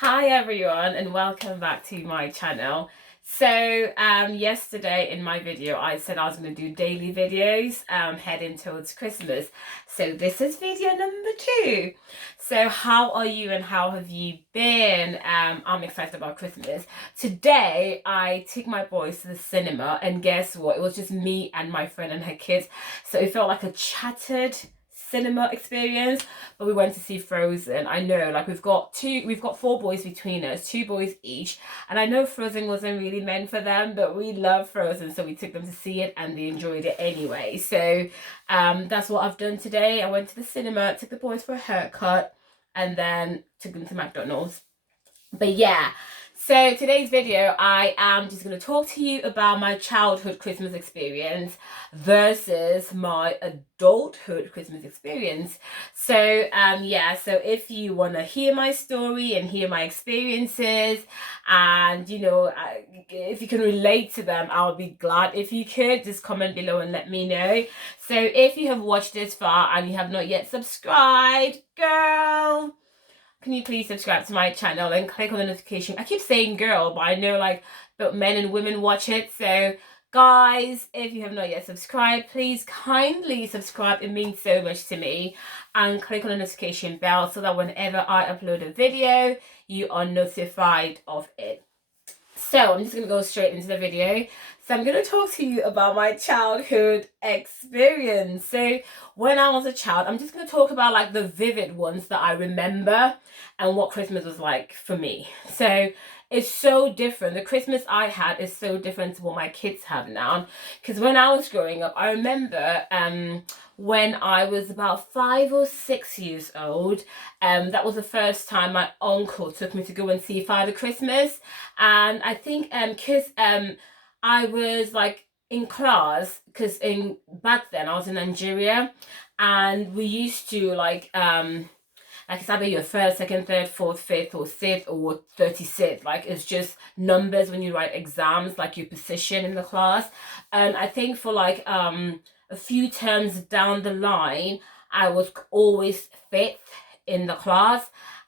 Hi everyone and welcome back to my channel. So yesterday in my video I said I was going to do daily videos heading towards Christmas. So this is video number 2. So how are you and how have you been? I'm excited about Christmas. Today I took my boys to the cinema and guess what? It was just me and my friend and her kids. So it felt like a chattered cinema experience, but we went to see Frozen. I know, like we've got 4 boys between us, 2 boys each, and I know Frozen wasn't really meant for them, but we love Frozen, so we took them to see it and they enjoyed it anyway. So that's what I've done today. I went to the cinema, took the boys for a haircut, and then took them to McDonald's. But yeah, so today's video I am just going to talk to you about my childhood Christmas experience versus my adulthood Christmas experience. So yeah, so if you want to hear my story and hear my experiences, and if you can relate to them, I'll be glad. If you could just comment below and let me know. So if you have watched this far and you have not yet subscribed, girl, can you please subscribe to my channel and click on the notification? I keep saying girl, but I know like both men and women watch it. So guys, if you have not yet subscribed, please kindly subscribe. It means so much to me. And click on the notification bell so that whenever I upload a video, you are notified of it. So I'm just going to go straight into the video. So I'm going to talk to you about my childhood experience. So when I was a child, I'm just going to talk about like the vivid ones that I remember and what Christmas was like for me. So it's so different. The Christmas I had is so different to what my kids have now. Because when I was growing up, I remember when I was about 5 or 6 years old, that was the first time my uncle took me to go and see Father Christmas. And I think because I was like in class, because back then I was in Nigeria, and we used to like it's either your first, second, third, fourth, fifth, or sixth, or 36th. Like it's just numbers when you write exams, like your position in the class. And I think for like a few terms down the line, I was always 5th in the class.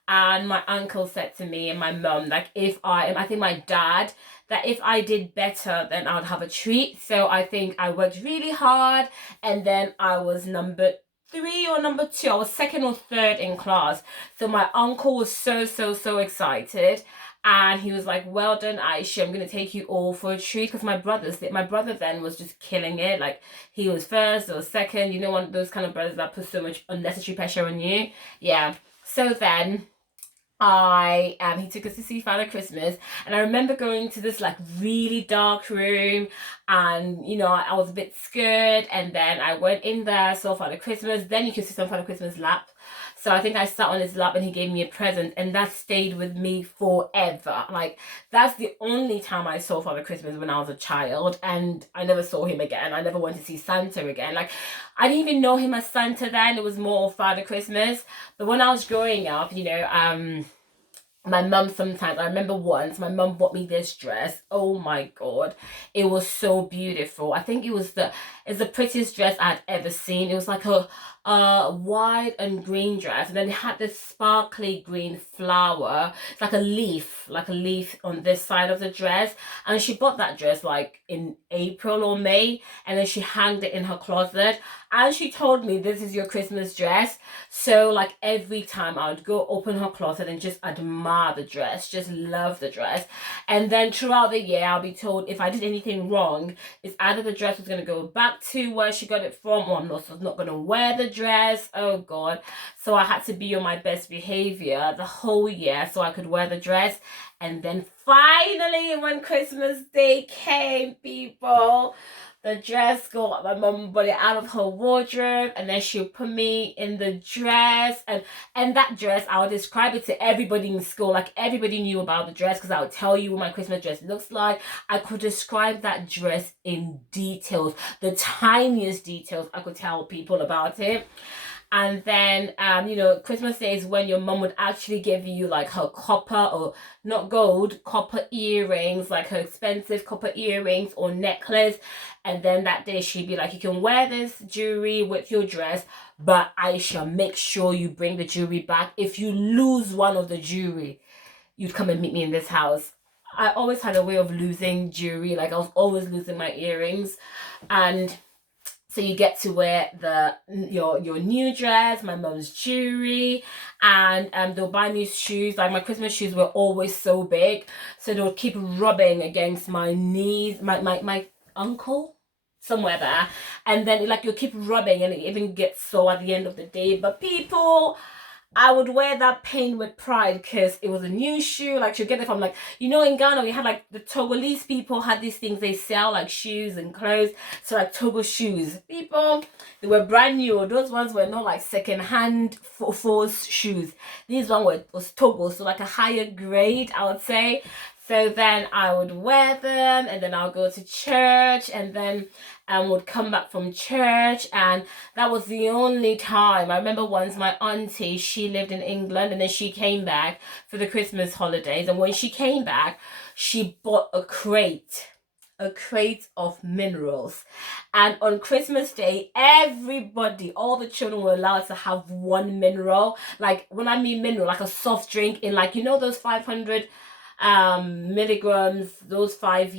And my uncle said to me and my mum, like I think my dad, that if I did better, then I would have a treat. So I think I worked really hard, and then I was number 3 or number 2. I was 2nd or 3rd in class. So my uncle was so excited, and he was like, well done, Aisha, I'm gonna take you all for a treat. Because my brother then was just killing it. Like he was 1st or 2nd, you know, one of those kind of brothers that put so much unnecessary pressure on you. Yeah, so then he took us to see Father Christmas, and I remember going to this like really dark room, and I was a bit scared, and then I went in there, saw Father Christmas. Then you could sit on Father Christmas' lap, so I think I sat on his lap and he gave me a present, and that stayed with me forever. Like that's the only time I saw Father Christmas when I was a child, and I never saw him again. I never went to see Santa again. Like I didn't even know him as Santa then. It was more Father Christmas. But when I was growing up, my mum sometimes, I remember once my mum bought me this dress. Oh my god, it was so beautiful. I think it's the prettiest dress I had ever seen. It was like a white and green dress, and then it had this sparkly green flower. It's like a leaf on this side of the dress. And she bought that dress like in April or May, and then she hanged it in her closet, and she told me, this is your Christmas dress. So like every time I would go open her closet and just admire the dress, just love the dress. And then throughout the year I'll be told if I did anything wrong, it's either the dress was going to go back to where she got it from, or I'm not going to wear the dress. Oh god. So I had to be on my best behavior the whole year so I could wear the dress. And then finally, when Christmas Day came, people, the dress got, my mum brought it out of her wardrobe, and then she'll put me in the dress, and that dress, I would describe it to everybody in school. Like everybody knew about the dress because I would tell you what my Christmas dress looks like. I could describe that dress in details, the tiniest details. I could tell people about it. And then Christmas Day is when your mum would actually give you like her copper, or not gold, copper earrings, like her expensive copper earrings or necklace. And then that day she'd be like, you can wear this jewelry with your dress, but Aisha, make sure you bring the jewelry back. If you lose one of the jewelry, you'd come and meet me in this house. I always had a way of losing jewelry. Like I was always losing my earrings, and so you get to wear your new dress, my mom's jewelry, and they'll buy me shoes. Like my Christmas shoes were always so big, so they'll keep rubbing against my knees, my ankle, somewhere there, and then like you'll keep rubbing, and it even gets sore at the end of the day. But people, I would wear that pain with pride because it was a new shoe. Like she'll get it from, like, you know, in Ghana we had like the Togolese people had these things they sell, like shoes and clothes. So like Togo shoes, people, they were brand new. Those ones were not like second hand force shoes. These one was Togo, so like a higher grade, I would say. So then I would wear them, and then I'll go to church, and then would come back from church, and that was the only time. I remember once my auntie, she lived in England, and then she came back for the Christmas holidays, and when she came back, she bought a crate of minerals. And on Christmas Day, everybody, all the children were allowed to have one mineral. Like when I mean mineral, like a soft drink in, like, you know, those 500 milligrams, those 5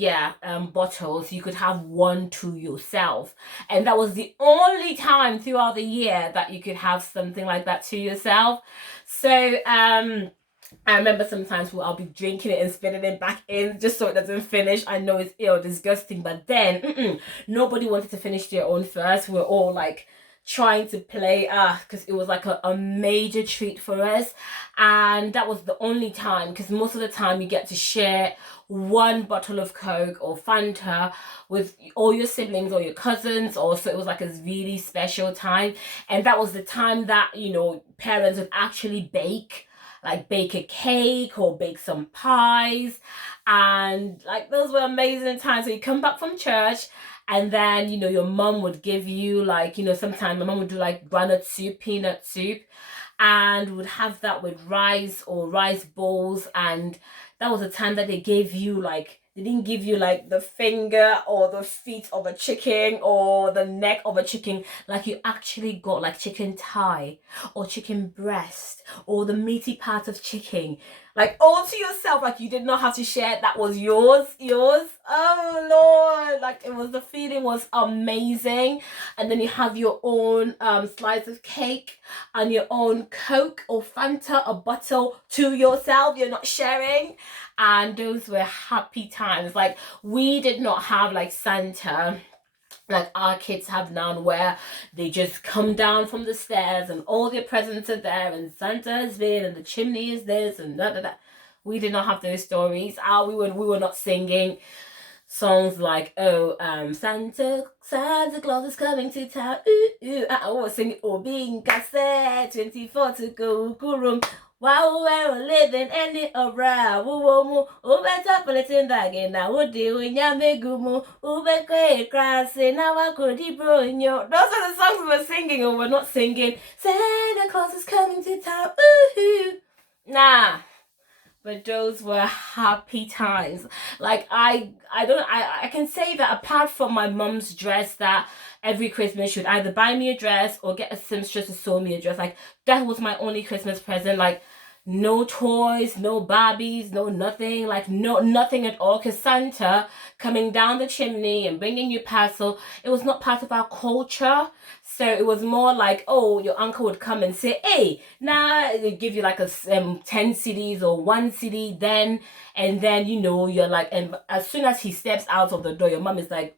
bottles, you could have one to yourself, and that was the only time throughout the year that you could have something like that to yourself. So I remember sometimes I'll be drinking it and spitting it back in just so it doesn't finish. I know it's disgusting, but then nobody wanted to finish their own first. We're all like trying to play because it was like a major treat for us, and that was the only time, because most of the time you get to share one bottle of Coke or Fanta with all your siblings or your cousins, or so it was like a really special time. And that was the time that, you know, parents would actually bake a cake or bake some pies, and like those were amazing times. So you come back from church, and then, you know, your mom would give you, like, you know, sometimes my mom would do like granite soup, peanut soup, and would have that with rice or rice bowls. And that was a time that they gave you, like, they didn't give you like the finger or the feet of a chicken or the neck of a chicken. Like you actually got like chicken thigh or chicken breast or the meaty part of chicken, like all to yourself. Like you did not have to share it. That was yours. Oh Lord, like it was, the feeling was amazing. And then you have your own slice of cake and your own Coke or Fanta, a bottle to yourself. You're not sharing. And those were happy times. Like we did not have like Santa like our kids have now, where they just come down from the stairs and all their presents are there, and Santa has been, and the chimney is this, and that. We did not have those stories. We were not singing songs like, Santa Claus is coming to town. Ooh, ooh. I was singing, oh, being cassette 24 to go room. Wow, we're living in the around. Woo, better bulletin again. Now, what do we gumu? Ube crossing. Now, I could bro in your. Those are the songs we were singing, or we're not singing. Santa Claus is coming to town. Ooh, nah. But those were happy times. Like I can say that apart from my mum's dress, that every Christmas she would either buy me a dress or get a seamstress to sew me a dress. Like that was my only Christmas present. Like no toys, no Barbies, no nothing, like nothing at all. Because Santa coming down the chimney and bringing you parcel, it was not part of our culture. So it was more like, oh, your uncle would come and say, hey, now they give you like a 10 CDs or 1 CD then, and then, you know, you're like, and as soon as he steps out of the door, your mom is like,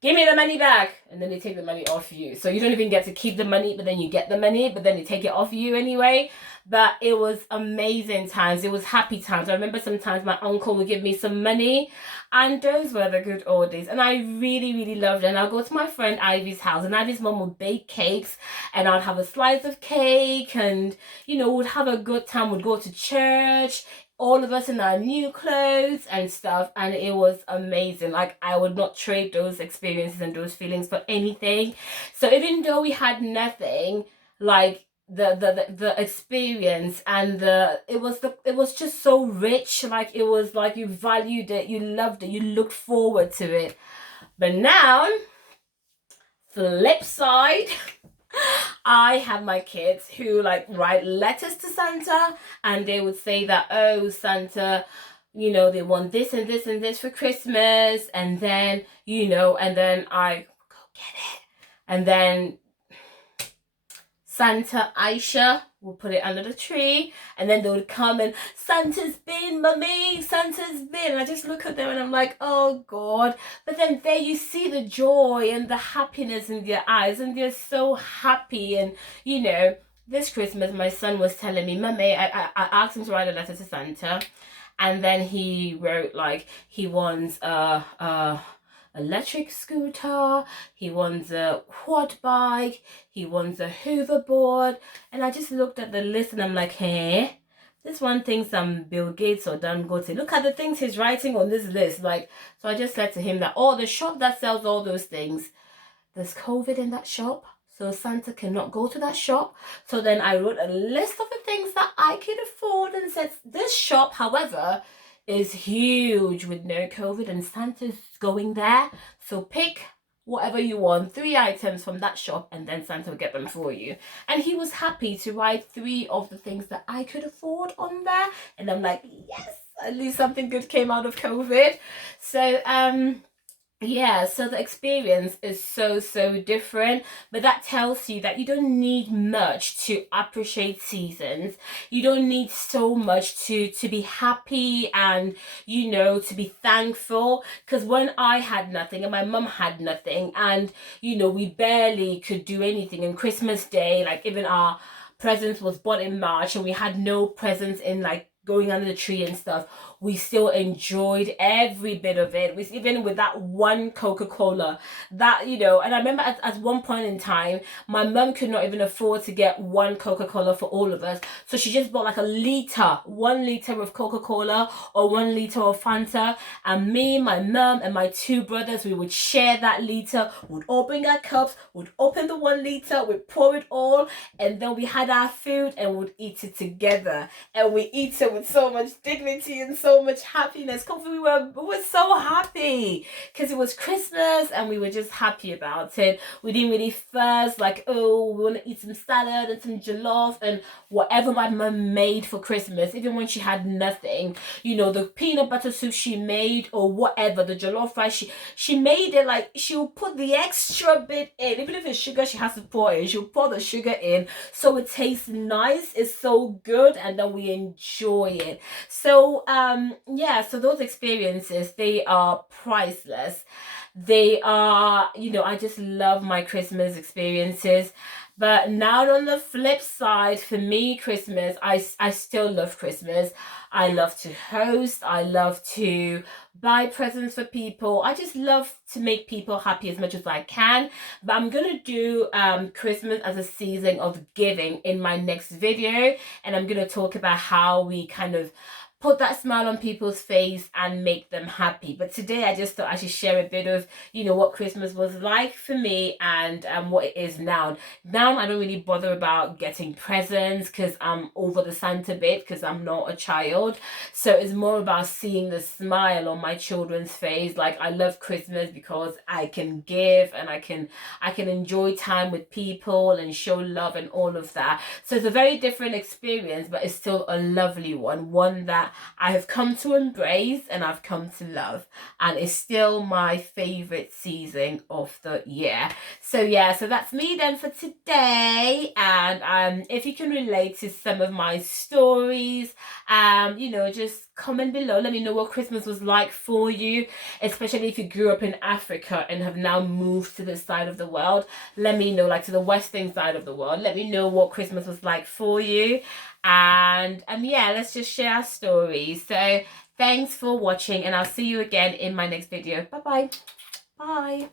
give me the money back, and then they take the money off you. So you don't even get to keep the money, but then you get the money, but then they take it off you anyway. But it was amazing times. It was happy times. I remember sometimes my uncle would give me some money, and those were the good old days. And I really, really loved it. And I'll go to my friend Ivy's house, and Ivy's mom would bake cakes, and I'd have a slice of cake, and, you know, would have a good time. Would go to church, all of us in our new clothes and stuff, and it was amazing. Like I would not trade those experiences and those feelings for anything. So even though we had nothing, like the experience and it was just so rich. Like it was like you valued it, you loved it, you looked forward to it. But now, flip side, I have my kids who like write letters to Santa, and they would say that, oh, Santa, you know, they want this and this and this for Christmas, and then, you know, and then I go get it. And then Santa Aisha will put it under the tree, and then they would come and, Santa's bin, mummy, Santa's bin. And I just look at them and I'm like, oh God. But then there you see the joy and the happiness in their eyes, and they're so happy. And you know, this Christmas my son was telling me, mummy, I asked him to write a letter to Santa, and then he wrote like he wants a electric scooter, he wants a quad bike, he wants a hoverboard. And I just looked at the list and I'm like, hey, this one thinks I'm Bill Gates or Dangote. Look at the things he's writing on this list. Like, so I just said to him that, oh, the shop that sells all those things, there's COVID in that shop, so Santa cannot go to that shop. So then I wrote a list of the things that I could afford and said, this shop, however, is huge with no COVID and Santa's going there. So pick whatever you want, 3 items from that shop, and then Santa will get them for you. And he was happy to write 3 of the things that I could afford on there. And I'm like, yes, at least something good came out of COVID. So yeah, so the experience is so different, but that tells you that you don't need much to appreciate seasons. You don't need so much to be happy and, you know, to be thankful. Because when I had nothing and my mum had nothing, and you know, we barely could do anything on Christmas Day, like even our presents was bought in March and we had no presents in like going under the tree and stuff, we still enjoyed every bit of it. We, even with that one Coca-Cola, that, you know, and I remember at one point in time, my mum could not even afford to get one Coca-Cola for all of us. So she just bought like 1 liter of Coca-Cola or 1 liter of Fanta. And me, my mum, and my 2 brothers, we would share that liter. We'd all bring our cups, we'd open the 1 liter, we'd pour it all, and then we had our food and we'd eat it together. And we eat it with so much dignity and so much happiness. We were so happy because it was Christmas and we were just happy about it. We didn't really fuss like, oh, we want to eat some salad and some jollof and whatever my mum made for Christmas, even when she had nothing. You know, the peanut butter soup she made or whatever, the jollof rice, she made it like she'll put the extra bit in. Even if it's sugar she has to pour in, she'll pour the sugar in so it tastes nice. It's so good, and then we enjoy it. So yeah, so those experiences, they are priceless. They are, you know, I just love my Christmas experiences. But now on the flip side, for me, Christmas, I still love Christmas. I love to host. I love to buy presents for people. I just love to make people happy as much as I can. But I'm going to do Christmas as a season of giving in my next video. And I'm going to talk about how we kind of put that smile on people's face and make them happy. But today I just thought I should share a bit of, you know, what Christmas was like for me and what it is now. Now I don't really bother about getting presents because I'm over the Santa bit because I'm not a child. So it's more about seeing the smile on my children's face. Like, I love Christmas because I can give and I can enjoy time with people and show love and all of that. So it's a very different experience, but it's still a lovely one that I have come to embrace and I've come to love, and it's still my favorite season of the year. So yeah, so that's me then for today. And if you can relate to some of my stories, you know, just comment below. Let me know what Christmas was like for you, especially if you grew up in Africa and have now moved to this side of the world. Let me know, like to the western side of the world. Let me know what Christmas was like for you. And yeah, let's just share our stories. So thanks for watching, and I'll see you again in my next video. Bye.